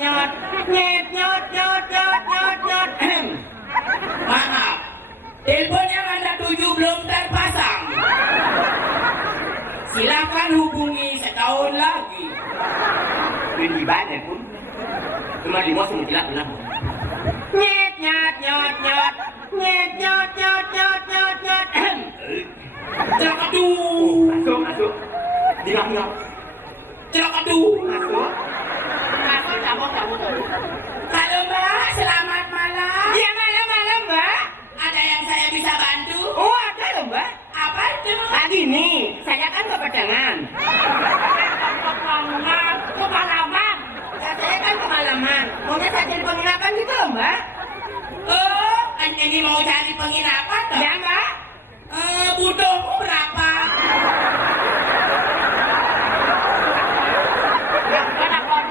nyot nyet nyot nyot nyot nyot nyot. Maaf, telepon yang Anda tuju belum terpasang. Silakan hubungi setahun lagi. Ini banyak pun. Cuma di mos mutilak bilang. Nyet nyot nyot nyot nyet nyot nyot nyot nyot nyot. Celakadu. Masuk masuk. Dilang-dilang. Celakadu. Masuk. Masuk cabut cabut. Halo Mbak, selamat malam. Ya malam-malam Mbak. Ada yang saya bisa bantu? Oh ada loh Mbak. Apa itu? Lagi nih, saya kan kepedangan. Kemalaman. Saya kan kemalaman. Maunya saya jadi penginapan gitu loh Mbak. Oh, ini mau cari penginapan toh? Ya Mbak. Butuhmu berapa?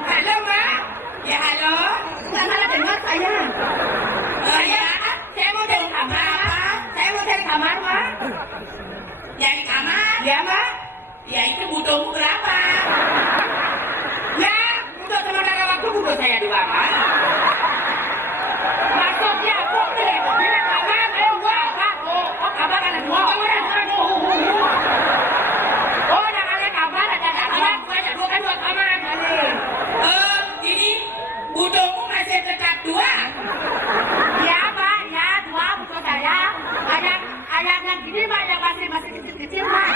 Halo Mbak. Ya halo. Nggak salah dengar saya. Saya mau cari kamar. Saya mau cari kamar Mbak. Cari kamar? Ya Mbak. Ya itu butuhmu berapa? Ya, untuk sementara waktu butuh saya di kamar. Maksudnya aku nih, di kamar, ayo Mbak. Oh, kamar ada dua. Oh, udah ada kamar, ada kamar. Banyak dua kan dua kamar. Ini butuhmu masih dekat dua? Ya Pak, ya dua butuh saya. Ayam yang gini Pak, yang masih kecil-kecil Pak.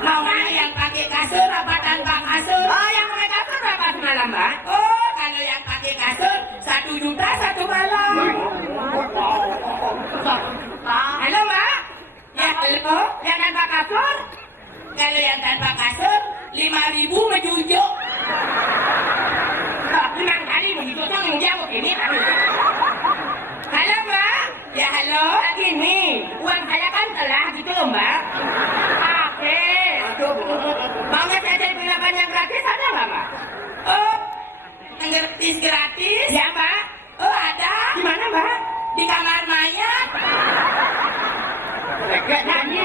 Maunya yang pakai kasur apa tanpa kasur? Oh, yang pakai kasur berapa semalam Mbak? Oh, kalau yang pakai kasur 1 juta 1 malam. Halo Mbak. Ya halo. Yang tanpa kasur? Kalau yang tanpa kasur 5.000 menjujuk. Limang kali begitu sang dia begini. Halo Mbak. Ya halo. Gini, uang saya kan telah gitu loh Mbak. Oke. Maunya saya jadi penginapan yang gratis ada nggak Mbak? Oh, yang gratis? Ya Mbak. Oh ada. Di mana Mbak? Di kamar mayat. Nyanyi.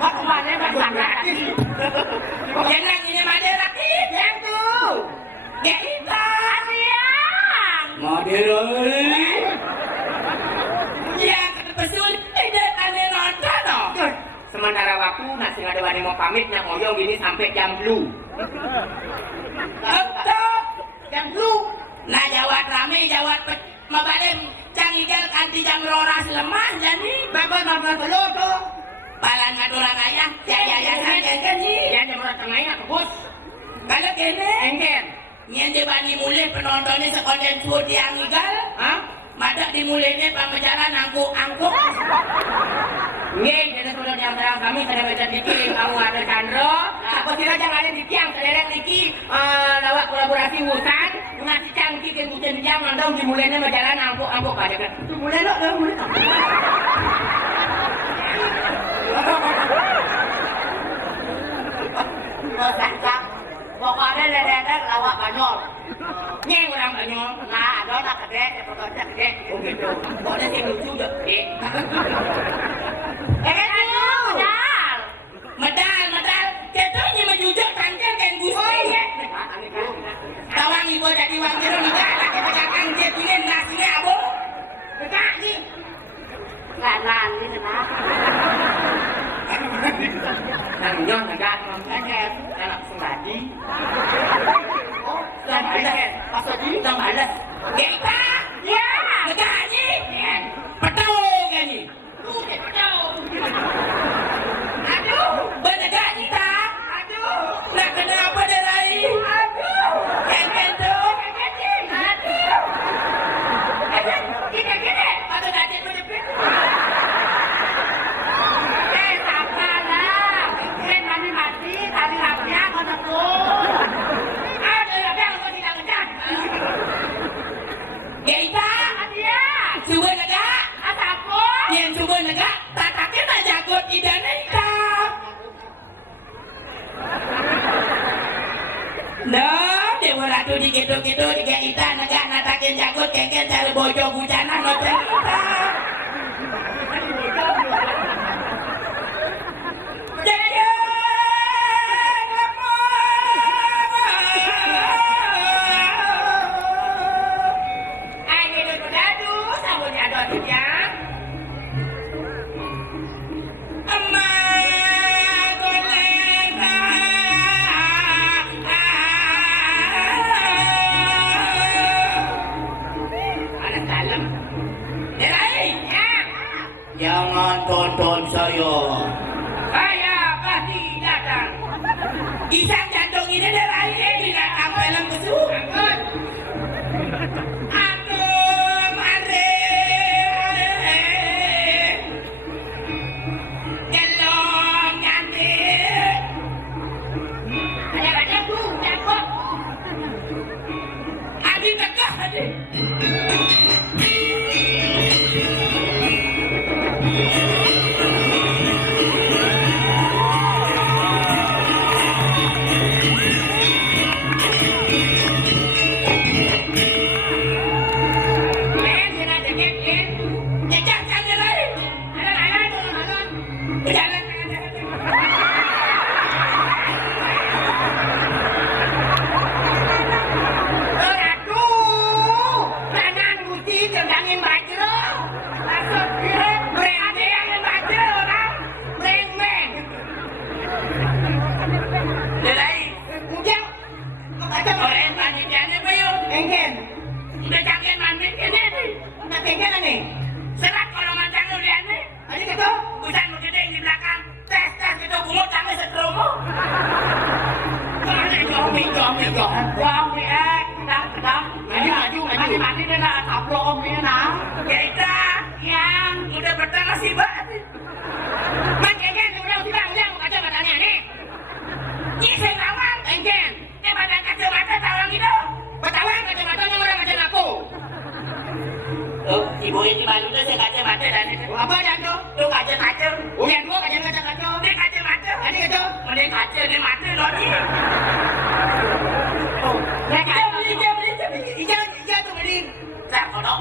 Kok kemarin Mbak gratis? Yang ini mana gratis? Yang tuh. Ya itu. Yang. Modern. Yang betul tidak aneh nonton no. Sementara waktu nasi ada wani mau pamit yang oyong gini sampai jam blue. Betul. Jam blue. Nah jawat rame jawat mabalem cang igal kanti jam roras lemah jadi Bapak dulu tuh. balan ngadulang ayah ya kan ni. Ya jam berapa tengahnya kebus. Kalau kene Engken. nyen de bani mulai penontonnya sekonden suut yang igal, Hah? madak di mulainya pembicaraan angkuk. Nggih, jadi sudah yang terang kami saya baca dikit kamu ada Chandro. Apa kira jangan ada di tiang sederek niki lawak kolaborasi Wusan ngasih cangkik yang hujan jam mandang dimulainya berjalan angkuk aja kan. Mulai dok, mulai. Sangkak. Pokoknya lelek lawak banyol. Nyeng orang banyol. Nah, ada tak gede, fotonya gede. Oh gitu. Pokoknya sih lucu juga. Medal. Ketanya menjujur kanker kan gusti. Tawang ibu dari wang jero nikah lagi pedagang jet ini nasinya abu. Dekak nih. Nggak nanti tenang. Nang nyong negak ngomongnya anak sembadi. Oh, sembadi. Pas tadi sembadi. Kita. Ya. Negaknya. Petau kan ni. Petau. Aduh. Bernegak kita. Aduh. Nak kenapa dia lain? Aduh. Kan tu. Aduh. Gini. Patut adik menjepit. Sabarlah. Mati, tadi lapnya kau tekuk. Ada lapnya kau tidak ngejak. Kita. Dia. Cuba negak. Apa? Yang cuba negak. Tataknya tak jagot ida nikah. Nah, dewa ratu di gitu-gitu di kita negak natakin jagot kengken cari bojo bujana nonton kita. ya. Anak dalam. Delay, ya. Jangan tonton saya. Saya pasti datang. Isang jantung ini adalah ini datang dalam kesu. Angkut. Aduh, mare. Gelong cantik. Ada tu, angkut. Adi tegak adi. Len, kena cekek, Len. Jejak saja lagi. Ada, tolong. Jalan. Aduh, kanan gusti tendangin bajro. Masuk dia, berani yang bajro orang. Breng. Delay. Ujang, kacau Orang panitianya bayar. engken. Udah canggih mamin kene nih. Nak engken ni. Serat kalau macam lu lihat nih. Ada kata? Busan begitu yang di belakang. Tes itu bungut canggih setromo. Jomi, Jomi dah. Maju. Mati dia nak taplok om dia nak. Ya itu yang udah bertengah sih banget. Man engken, udah ujang kacau matanya ni. Ini saya ngawang. Engken, Ini badan kacamata tawang itu. bertawan kacamatanya orang macam aku. Oh, ibu ini baru tuh saya kacamata dan itu. Apa yang tu? Tuh kaca-kaca. Uyan gua kacau. Ini kacamata. Ada kata? Mending kaca ni mata lagi. Oh, Dia beli. Ijang tu beli. saya kodok.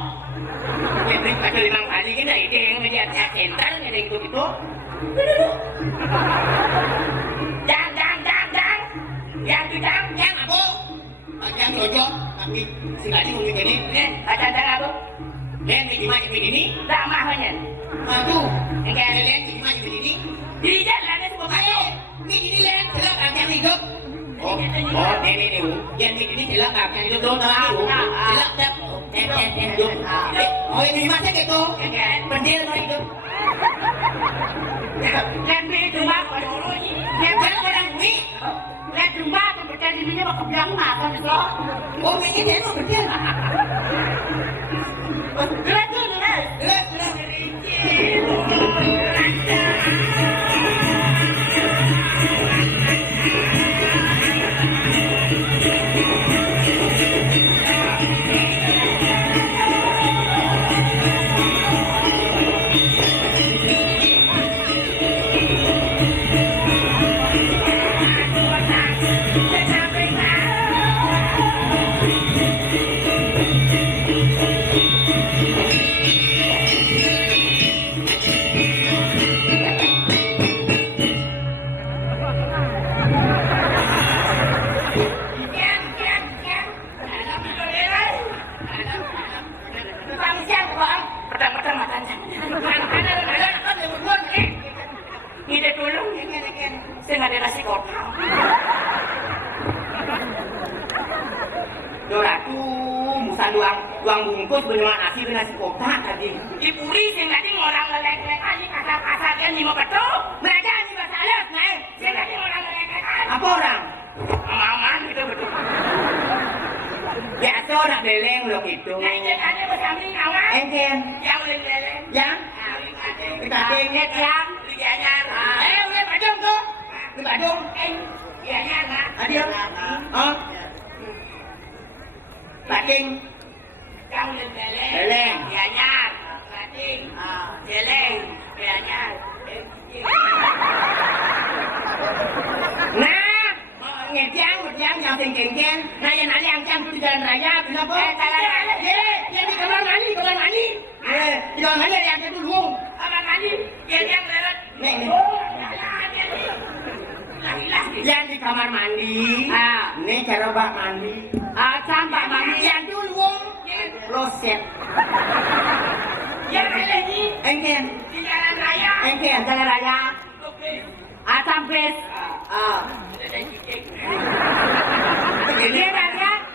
Beli kacau 5 kali kita ide yang media sentral ada gitu. Jang. Yang tu jang. Yang aku. Yang jojo tapi si kali ngomong gini. Ni, kacamata apa? Len di mana ini? Dah mahnya. Aduh, engken len di mana ini? Di jalan ni semua kacau. Ini len jelas akan hidup. Oh, ini. Yang ini jelas akan hidup dong tahu. Jelas dah. Hidup. Oh, ini mana gitu? Pendil mau hidup. Lembi cuma kodok ni. Yang orang ini. Lembi cuma tu berjadi ni mau kebiang makan tu. Oh, ini dia mau pendil. Jelas tu ni. Jelas. Petang-petang makan Ini dia tolong. Saya nggak ada nasi kotak. Doratu, musa luang bungkus benyuan nasi dengan nasi kotak tadi. Dipuri sing tadi orang lelek-lelek aja kasar-kasar kan lima betul. Mereka ini masalah, nih. Sing tadi orang lelek-lelek aja. Apa orang? Aman gitu betul. Biasa nak beleng lo gitu. Nah itu ada bersama kawan. Engken, Yang lelek-lelek. yang kita ingat yang. Lianyar. Udah Badung tu. Di Badung. Lianyar lah. Ada. Oh. Bating. Yang lelek. Leleng. Lianyar. Bating. Leleng. Lianyar. Nah, ngejang yang tinggi-tinggi. Nah, yang ada yang jam tu di jalan raya, kenapa? Yang di kamar mandi. Di kamar mandi ada yang jatuh luang. Abang mandi. Yang lelek. Nih. Yang di kamar mandi. Ini cara bak mandi. Sampai mandi. Yang tu luang. Kloset. Ya lagi. Engken. Di jalan raya. Engken jalan raya. Oke. Asampes.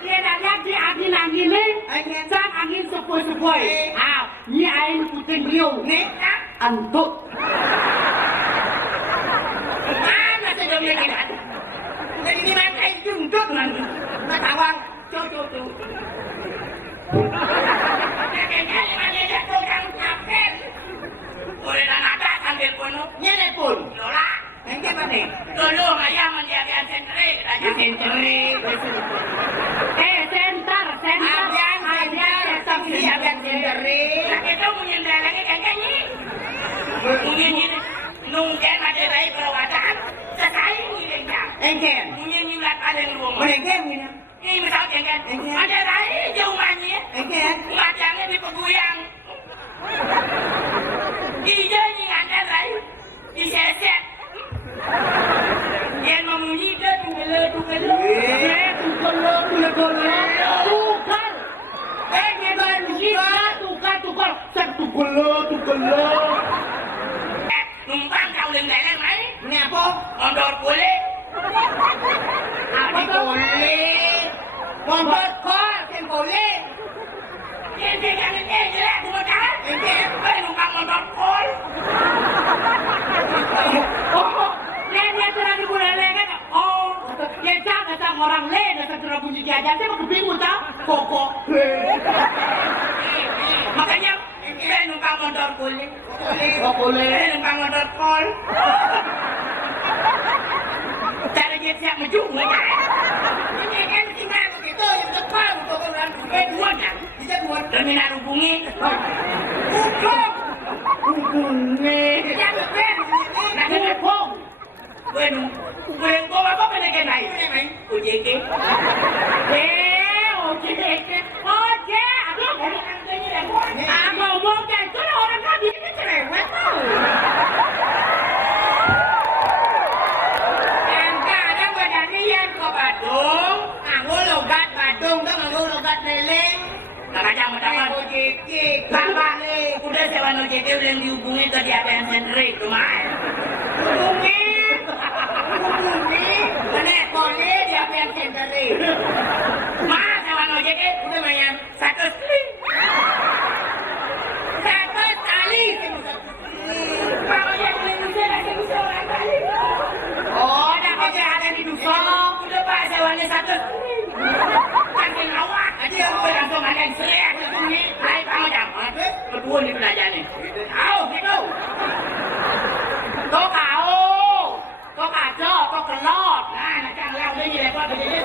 Dia nanya di angin ni. Sang angin sepoi-sepoi. Ni air puting beliau. Ni antuk. Mana sedang lagi kan? Jadi ni main air jungkut nanti. Nak tawang. Cucu. Kayaknya program kapten. Boleh nada sambil penuh. Nyene pun. Lola. Engke apa ni? Dulu ayah menjaga sentri. Sentri. Center. Abian sentri. Kita menyendal lagi kayaknya. Mungkin ini nungken ada lagi perawatan. Sekali ini kan. Engken. Mungkin nyulat paling rumah. Engken ni. Ini misalnya kan. Ada lagi jauhannya. Engken. Macamnya di peguyang. Dia ni ada lagi. Diseset. Dia memunyi dia tukar. Tukar. Tukar. Numpang kau leng-leng mai. Ni apa? Mondor boleh. Apa boleh? Mondor kol, sen boleh. Dia jangan jelek aku macam. Engken. Numpang mondor kol. Dia terang di bulan kan? Oh, dia jangan orang lain yang terang bunyi jajan. Saya mau bingung tak? Koko. Makanya dia numpang mondor boleh. Boleh. Dia numpang mondor kol. Cara dia siap maju macam. Ini kan tinggal begitu, yang depan untuk orang Dua kan? bisa buat. Terminal hubungi. Hukum. Dia keren. Nak hukum. Gue kau apa pendekan lain? OJK. OJK. Aku ngomong itu orang kan ini cerewet tau. Yang kadang badannya yang ke Badung, anggo logat Badung kan anggo logat leleng. Macam OJK. Bapak udah sewa OJK udah dihubungi ke di ATM sendiri cuma. Hubungi. Mana boleh di ATM sendiri. Mas sewa OJK Udah mayan. 100 kali. Kalau yang Indonesia orang kali. Oh, dah kerja ada di Dusun. Udah Pak sewanya 100 kali. Saking awak. Aja yang Langsung ada yang seriak hubungi. Hai kamu jangan. Kedua ni belajar ni. Tahu gitu. Kau kacau, kau kelot. Nah, macam lau ni lepas kerja.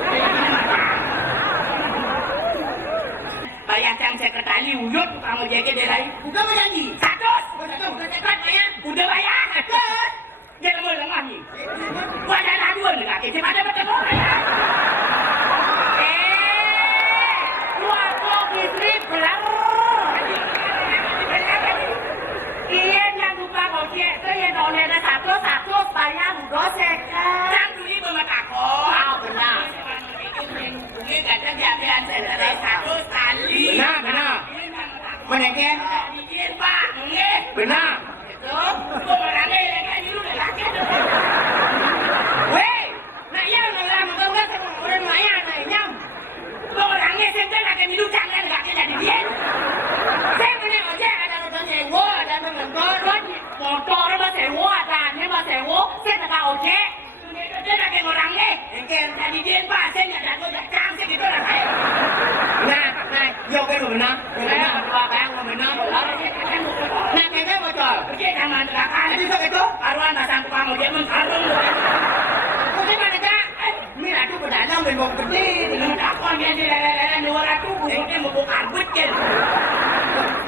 Bayar yang sekretari uyut kamu jaga dia lain. Bukan berjanji. 100. Bukan cepat ya. Udah bayar. Dia lemah ni. Wadah laluan ni kaki. Cepat ada betul bayar. Luar istri belang. Iya yang lupa gojek tu yang oleh ada satu bayar gosek. Jangan dulu bermakako. Oh benar. Ini kadang dia antara 100 kali. Benar. Menengken. Izin Pak. Nggih. Benar. Itu. Kau orangnya lekat dulu dah laki tu. Weh, nak yang nak kau kan orang maya nak nyam. Kau orangnya senjata nak minum jangan laki jadi dia. Saya punya ojek ada motor sewa, ada motor sewa, dan motor sewa, saya tak ojek. Dia nak orang ni. Engken. Jadi dia Pak. Saya nak jatuh jatuh segitu lah. Nah, vô cái người nó, qua bán của mình nó. Nah, cái bocor. Kerja sama belakang. Ini so itu. Karuan tak sanggup kamu dia mengkarung. Kau di mana kak? Ini ratu berdagang dan mau gede. Takon dia di lele-lele 200. Dia mau karbut kan.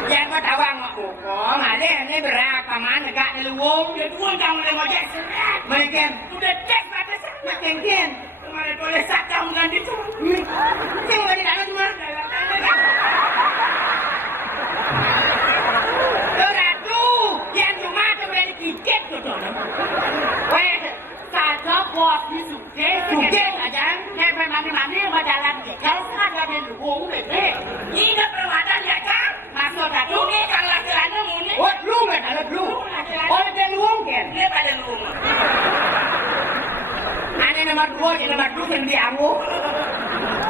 Jangan kau tawang mak bokong. Ada ini berapa mana kak di luwung? Dia tuang kamu dengan ojek seret. Mereka. Udah cek batasan. Nak kengken. Kemarin boleh sakam ganti tu. Saya mau di dalam cuma. Ratu, yang cuma tu boleh dikit tu tu. Weh, saya buat di suket aja. Saya mana-mana berjalan di kalau ada di luwung ni. Ini dah perwatan ya kan? Masuk ratu. Ini kan laki-laki nomor 2 je nomor 2 yang dianggu.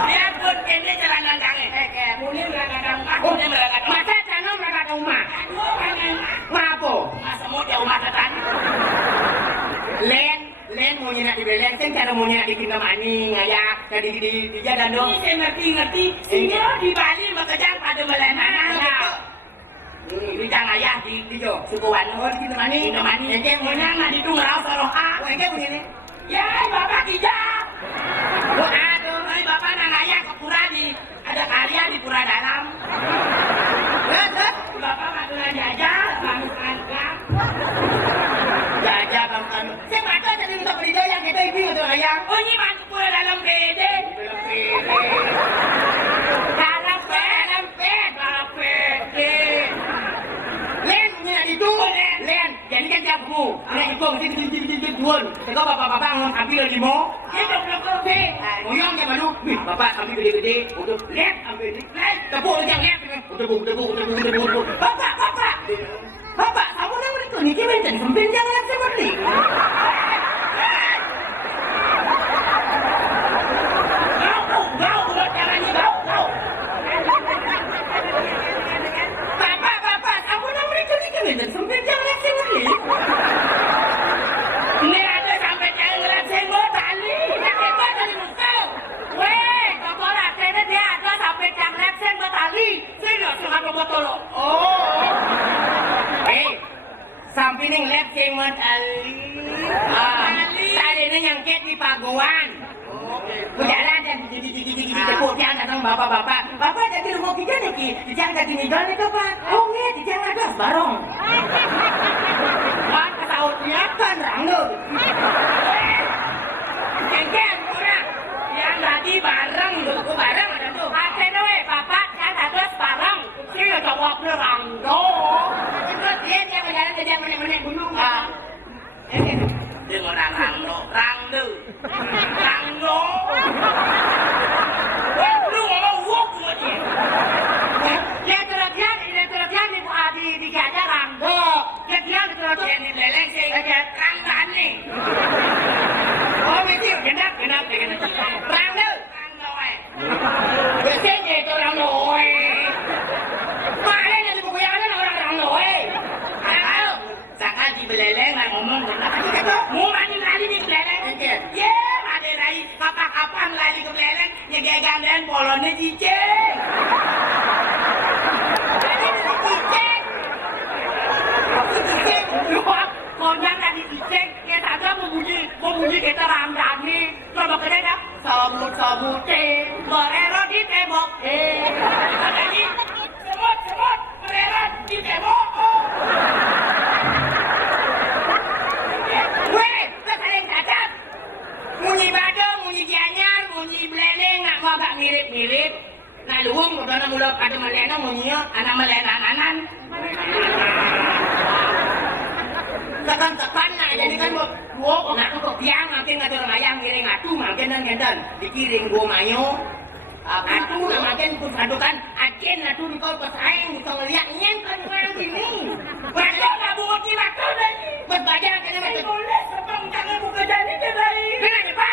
Dia pun kene celana dange. Kayak muni melangkah aku dia melangkah. Masa cano melangkah rumah. Ngapo? Masa mau dia rumah tetan. Len mau nyenak di belen, kan cara mau nyenak di kena mani, ngayak, di jalan dong. Ini saya ngerti. Sehingga di Bali bekerja pada melenan. Di jangan ayah di jo sukuan. Oh, di kena mani. Yang punya nggak di tunggal soroha. Yang punya ni. Ya, bapak kijak. Aduh, Bapak nang ayah ke pura ada karya di pura dalam. Bapak maturan jajah, bangkan kan. Jajah bangkan. Saya mata tadi untuk beli yang kita ibu untuk ayam. Oh, ini masuk pura dalam bede. Dalam pede. Len punya itu. Len, jadi kan jago. Len itu mesti jual. Kalau bapak-bapak ngambil 5. Ini dong. Ngoyong jangan lu. Bapak ambil gede-gede. Udah lep ambil ni. Tepuk jangan lep. Udah. Bapak, kamu nak beri tu ni kita jadi sempin jangan lep seperti. Kau caranya kau. Bapak, kamu nak beri tu ni kita jadi sempin jangan lep seperti. Ini ada sampai jangan lep senggol tali. Dia ada sampai jam repsen batali. Saya nggak sengaja botol. Sampai ni lep cemot ali. Tadi ni yang ket di paguan. Berjalan dan gigi tepuk jangan datang bapak-bapak. Bapak jadi rumah kita ni jangan jadi nidal ni kapan? Oh ni jangan ada barong. Wah tahu kan rangdo. Jengkel kurang. Yang tadi bareng Aku barang ada tu. Akhirnya weh, bapak kan ada sekarang. saya jawab rangdo. Itu dia berjalan jadi menek-menek gunung. Dia orang rangdo. Lu ngomong wok dia. Letternya di gajah ranggo. Dia Dia ni leleng saya rangdan ni. Oh, betul. Genap. Rangdo. Biasanya itu rangdo. Mana yang buku yang ada orang rangdo. Jangan dibeleleng lah ngomong. Mau mandi lari di beleleng. Ya, ada lagi kapan lari ke beleleng. Nyegah gandan polonnya cicing. Konyang tadi dicek, ya saja memuji kita rangdan nih. Coba kena dah. Sabut, berero di tembok. Ada ni, semut, mererot di tembok. Weh, sekarang cacat. Munyi badung, munyi gianyar, munyi belendeng, nak mau agak mirip-mirip. Nak luung, kalau mula ada melena, munyinya, anak melena-anan. Tekan-tekan nak jadi kan gua nak tu piang makin ngatur ayam giring atu makin dan ngedan dikiring gua mayo atu nak makin pun sadukan ajen atu di kau pesaing bisa ngeliat nyen kan orang sini Baca lah buku kira kau dah ni. berbaca kena Saya macam boleh sebang jangan buka jadi kedai. kena nyepak